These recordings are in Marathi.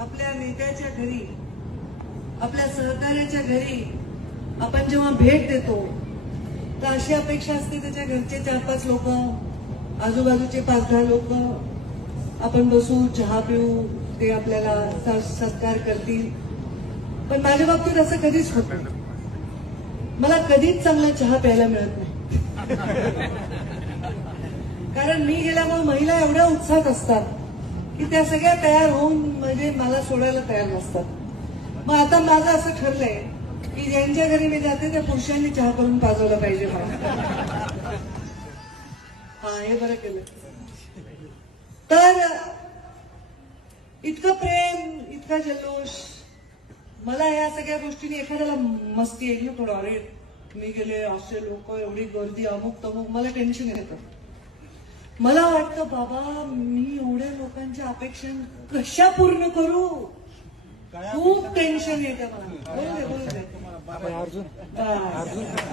आपल्या नेत्याच्या घरी, आपल्या सहकार्याच्या घरी आपण जेव्हा भेट देतो तर अशी अपेक्षा असते त्याच्या घरचे 4-5 लोक, आजूबाजूचे 5-10 लोक आपण बसू, चहा पिऊ, ते आपल्याला सत्कार करतील. पण माझ्या बाबतीत असं कधीच होत नाही. मला कधीच चांगला चहा प्यायला मिळत नाही. कारण मी गेल्यामुळे महिला एवढ्या उत्साहात असतात की त्या सगळ्या तयार होऊन म्हणजे मला सोडायला तयार नसतात. मग आता माझं असं ठरलंय की ज्यांच्या घरी मी जाते त्या पुरुषांनी चहा करून पाजवला पाहिजे मला. हा, हे बरं केलं. तर इतकं प्रेम, इतका जल्लोष. मला या सगळ्या गोष्टींनी एखाद्याला मस्ती येईल ना थोडं, अरे मी गेले, असे लोक, एवढी गर्दी, अमुक तमुक, मला टेन्शन येतं. मला वाटतं बाबा मी एवढ्या लोकांच्या अपेक्षा कशा पूर्ण करू, खूप टेन्शन येतं मला. बोलू दे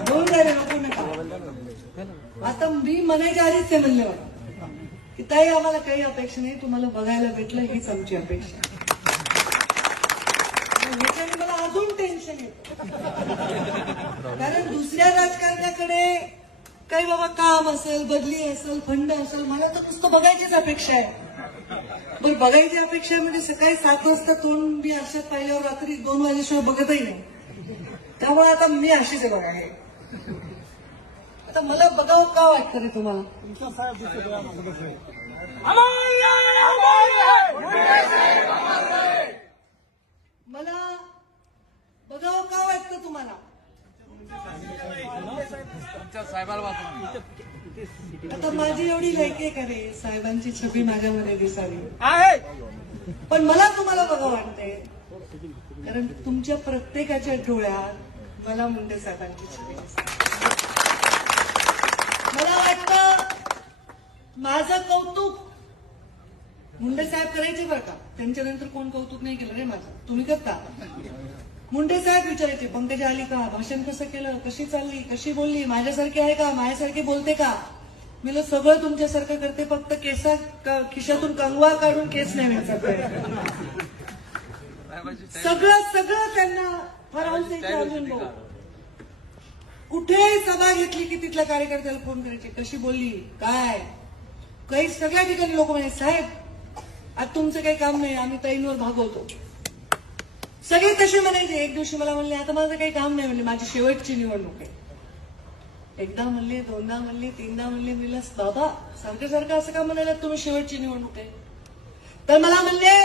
बोलू दे नको नका. आता मी म्हणायच्या आधीच ते म्हणले मला की ताई आम्हाला काही अपेक्षा नाही, तुम्हाला बघायला भेटलं हीच आमची अपेक्षा. ह्याच्याने मला अजून टेन्शन येतं. कारण दुसऱ्या राजकारण्याकडे काही बाबा काम असेल, बदली असेल, फंड असेल, मला तर नुसतं बघायचीच अपेक्षा आहे. बरं, बघायची अपेक्षा म्हणजे सकाळी 7 वाजता तोंड मी आरशात पाहिल्यावर रात्री 2 वाजेशिवाय बघतही नाही. त्यामुळे आता मी अशीच आहे बघा. आता मला बघावं का वाटतं रे तुम्हाला? मला बघावं का वाटतं तुम्हाला? आता माझी एवढी लायकी आहे का रे साहेबांची छबी माझ्यामध्ये दिसावी? पण मला तुम्हाला बघावं वाटतंय कारण तुमच्या प्रत्येकाच्या डोळ्यात मला मुंडे साहेबांची छबी दिसते. मला वाटतं माझं कौतुक मुंडे साहेब करायचे बरं का, त्यांच्यानंतर कोण कौतुक नाही केलं रे माझं, तुम्ही करता. मुंडे साहेब विचारायचे, पंकजा आली का, भाषण कसं केलं, कशी चालली, कशी बोलली, माझ्यासारखी आहे का, माझ्यासारखी बोलते का. मी सगळं तुमच्यासारखं करते, फक्त खिशातून कंगवा काढून केस नाही विचारत. सगळं सगळं त्यांना फार हौस यायची. अजून भाऊ कुठेही सभा घेतली की तिथल्या कार्यकर्त्याला फोन करायचे, कशी बोलली, काय. काही सगळ्या ठिकाणी लोक म्हणायचे, साहेब आज तुमचं काही काम नाही, आम्ही ताईंवर भागवतो. सगळे कसे म्हणायचे. एक दिवशी मला म्हणले, आता माझं काही काम नाही, म्हणले माझी शेवटची निवडणूक आहे. एकदा म्हणले, दोनदा म्हणले, तीनदा म्हणले. मिळास बाबा सारखं सारखं असं का म्हणायला, तुम्ही शेवटची निवडणूक आहे. तर मला म्हणले,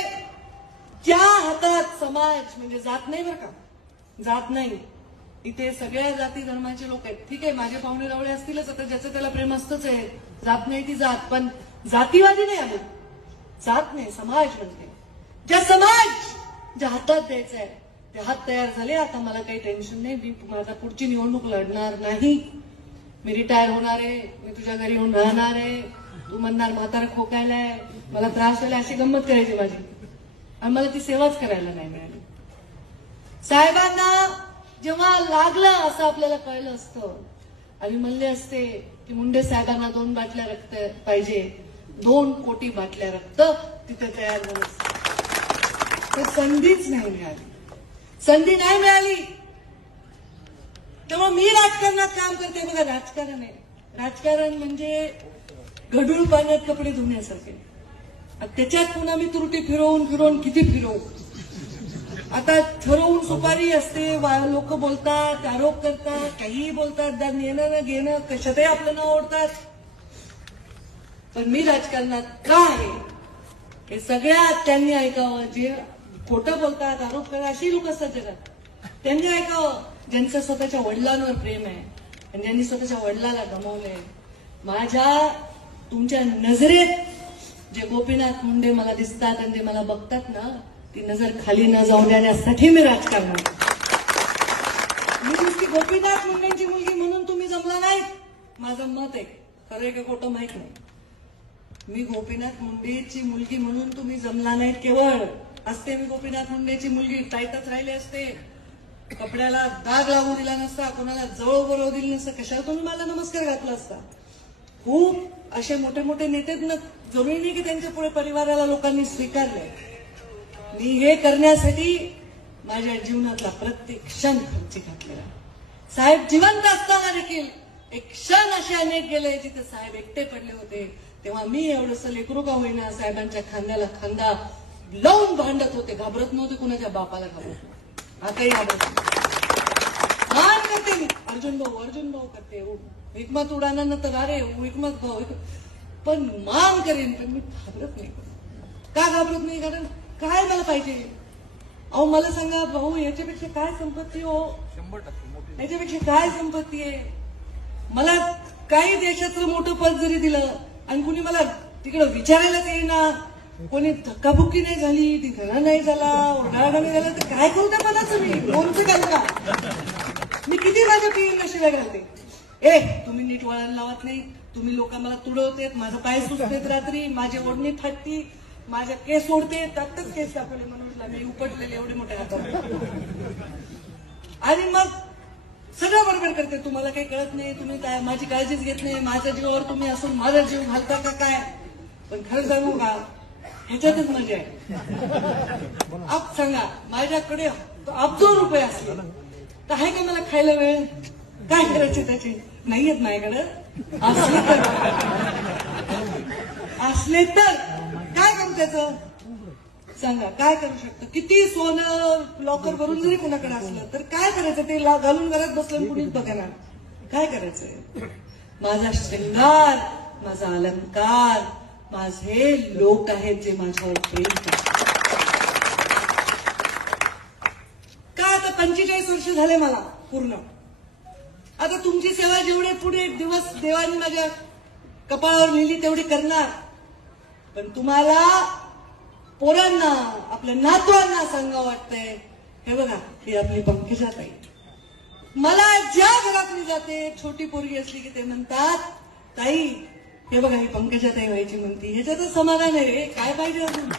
ज्या हातात समाज म्हणजे जात नाही बरं का, जात नाही, इथे सगळ्या जाती धर्माचे लोक आहेत. ठीक आहे, माझे पाहुणे रावळे असतीलच, आता ज्याचं त्याला प्रेम असतंच आहे, जात नाही ती जात, पण जातीवादी नाही आलो. जात नाही, समाज म्हणजे ज्या समाज ज्या हातात द्यायचा आहे ते हात तयार झाले. आता मला काही टेन्शन नाही, मी माझा पुढची निवडणूक लढणार नाही, मी रिटायर होणार आहे, मी तुझ्या घरी येऊन राहणार आहे, तू म्हणणार म्हातारा खोकायलाय, मला त्रास झाला, अशी गंमत करायची माझी. आणि मला ती सेवाच करायला नाही मिळाली. साहेबांना जेव्हा लागलं असं आपल्याला कळलं असतं आणि म्हणले असते की मुंडे साहेबांना 2 बाटल्या रक्त पाहिजे, 2 कोटी बाटल्या रक्त तिथे तयार झालं असतं. तर संधीच नाही मिळाली, संधी नाही मिळाली. तेव्हा मी राजकारणात काम करते. बघा, राजकारण आहे, राजकारण म्हणजे गढूळ पाण्यात कपडे धुण्यासारखे. त्याच्यात पुन्हा मी त्रुटी फिरवून फिरवून किती फिरवू. आता ठरवून सुपारी असते, लोक बोलतात, आरोप करतात, काहीही बोलतात, येणं न घेणं कशातही आपलं नाव ओढतात. पण मी राजकारणात का आहे हे सगळ्यात त्यांनी ऐकावं. जे खोटं बोलतात, आरोप करतात, अशी लोक असतात जगात, त्यांनी ऐकावं. ज्यांचं स्वतःच्या वडिलांवर प्रेम आहे आणि ज्यांनी स्वतःच्या वडिलाला गमावलंय. माझ्या तुमच्या नजरेत जे गोपीनाथ मुंडे मला दिसतात आणि जे मला बघतात ना, ती नजर खाली न जाऊ देण्यासाठी मी राजकारणात. मी नुसती गोपीनाथ मुंडेंची मुलगी म्हणून तुम्ही जमला नाही, माझं मत आहे. खरं आहे का खोटं माहित नाही. मी गोपीनाथ मुंडेची मुलगी म्हणून तुम्ही जमला नाहीत. केवळ असते मी गोपीनाथ मुंडेची मुलगी, टाईटच राहिले असते, कपड्याला दाग लागू दिला नसता, कोणाला जवळ बोलवू दिली नसतं, कशाला तुम्ही मला नमस्कार घातला असता. खूप असे मोठे मोठे नेते, जरुरी नाही की त्यांच्या पुढे परिवाराला लोकांनी स्वीकारले. मी हे करण्यासाठी माझ्या जीवनातला प्रत्येक क्षण खर्ची घातलेला. साहेब जिवंत असताना देखील एक क्षण असे अनेक गेले जिथे साहेब एकटे पडले होते, तेव्हा मी एवढंसं लेकरू का होईना साहेबांच्या खांद्याला खांदा लावून भांडत होते. घाबरत नव्हते, कुणाच्या बापाला घाबरत आताही घाबरत मान करते मी. अर्जुन भाऊ करते, हिकमत उडाना तर अरे हिकमत भाऊ, पण मान करेन, पण मी घाबरत नाही. का घाबरत नाही? कारण काय मला पाहिजे? अहो मला सांगा भाऊ, याच्यापेक्षा काय संपत्ती हो? 100% याच्यापेक्षा काय संपत्ती आहे? मला काही देशातलं मोठं पद जरी दिलं आणि कुणी मला तिकडं विचारायलाच येईना, कोणी धक्काबुक्की नाही झाली, धिंगाणा नाही झाला, ओरडाओरडा नाही झाला, तर काय करू त्या पदाचं? मी कोणचं घालू का? मी किती माझ्या पिढीला शिवाय घालते. तुम्ही नीट वळण लावत नाही, तुम्ही लोक मला तुडवतेत, माझा पाय सुचतेत रात्री, माझी ओढणी फाटती, माझ्या केस ओढते. त्यातच केस दाखवले मनोजला मी उपटलेले एवढे मोठे हातात. आणि मग सगळं बरोबर करते. तुम्हाला काही कळत नाही, तुम्ही काय माझी काळजीच घेत नाही, माझ्या जीवावर तुम्ही असून माझा जीव घालता का काय? पण खरं सांगू का, ह्याच्यातच मजा आहे. आप सांगा, माझ्याकडे अब्जो रुपये असले तर आहे का मला खायला वेळ? काय करायचे त्याचे? नाहीयेत माझ्याकडे. असले तर काय करू त्याचं? सांगा, काय करू शकतो? किती सोनं लॉकर भरून जरी कुणाकडे असलं तर काय करायचं? ते घालून घरात बसलं कुणीच बघणार. काय करायचंय? माझा श्रृंगार, माझा अलंकार, माझे लोक आहेत जे माझ्यावर प्रेम करतात. का आता 45 वर्ष झाले मला पूर्ण. आता तुमची सेवा जेवढे पुढे दिवस देवाने माझ्या कपाळावर लिहिली तेवढी करणार. पण तुम्हाला पोरांना, आपल्या नातवांना सांगावं वाटतंय, हे बघा, ही आपली पंकजाताई. मला ज्या घरात मी जाते, छोटी पोरगी असली की ते म्हणतात, ताई हे बघा ही पंकजाताई व्हायची म्हणती. ह्याच्यातच समाधान आहे रे, काय पाहिजे अजून?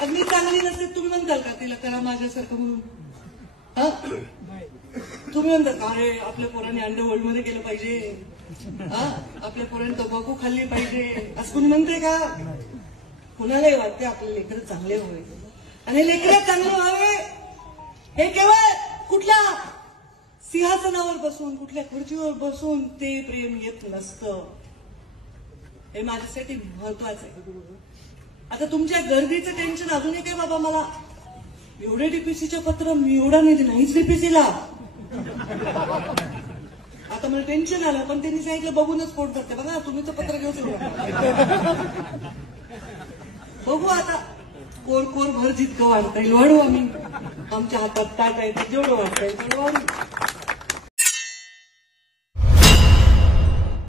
अगदी चांगली नसते तुम्ही म्हणताल का तिला करा माझ्यासारखं म्हणून? तुम्ही म्हणतात अरे आपल्या पोरांनी अंडरवर्ल्ड मध्ये गेलं पाहिजे, आपल्या पोरांनी तंबाखू खाल्ली पाहिजे, असं कुणी म्हणते का? कुणालाही वाटते आपले लेकरं चांगले व्हावे. आणि लेकरं चांगले व्हावे हे केवळ कुठल्या सिंहासनावर बसून, कुठल्या खुर्चीवर बसून ते प्रेम येत नसतं. हे माझ्यासाठी महत्वाचं आहे. आता तुमच्या गर्दीचं टेन्शन अजूनही काय बाबा? मला एवढे डीपीसीचे पत्र मी एवढा नाही दिला, नाहीच डीपीसीला. आता मला टेन्शन आलं, पण त्यांनी सांगितलं बघूनच पोट भरते. बघा तुम्ही तर पत्र घेऊ शकता. बघू आता कोर भर जितकं वाढता येईल वाढू. आम्ही आमच्या हातात ताट आहे जेवढं वाढता येईल तेवढं वाढू.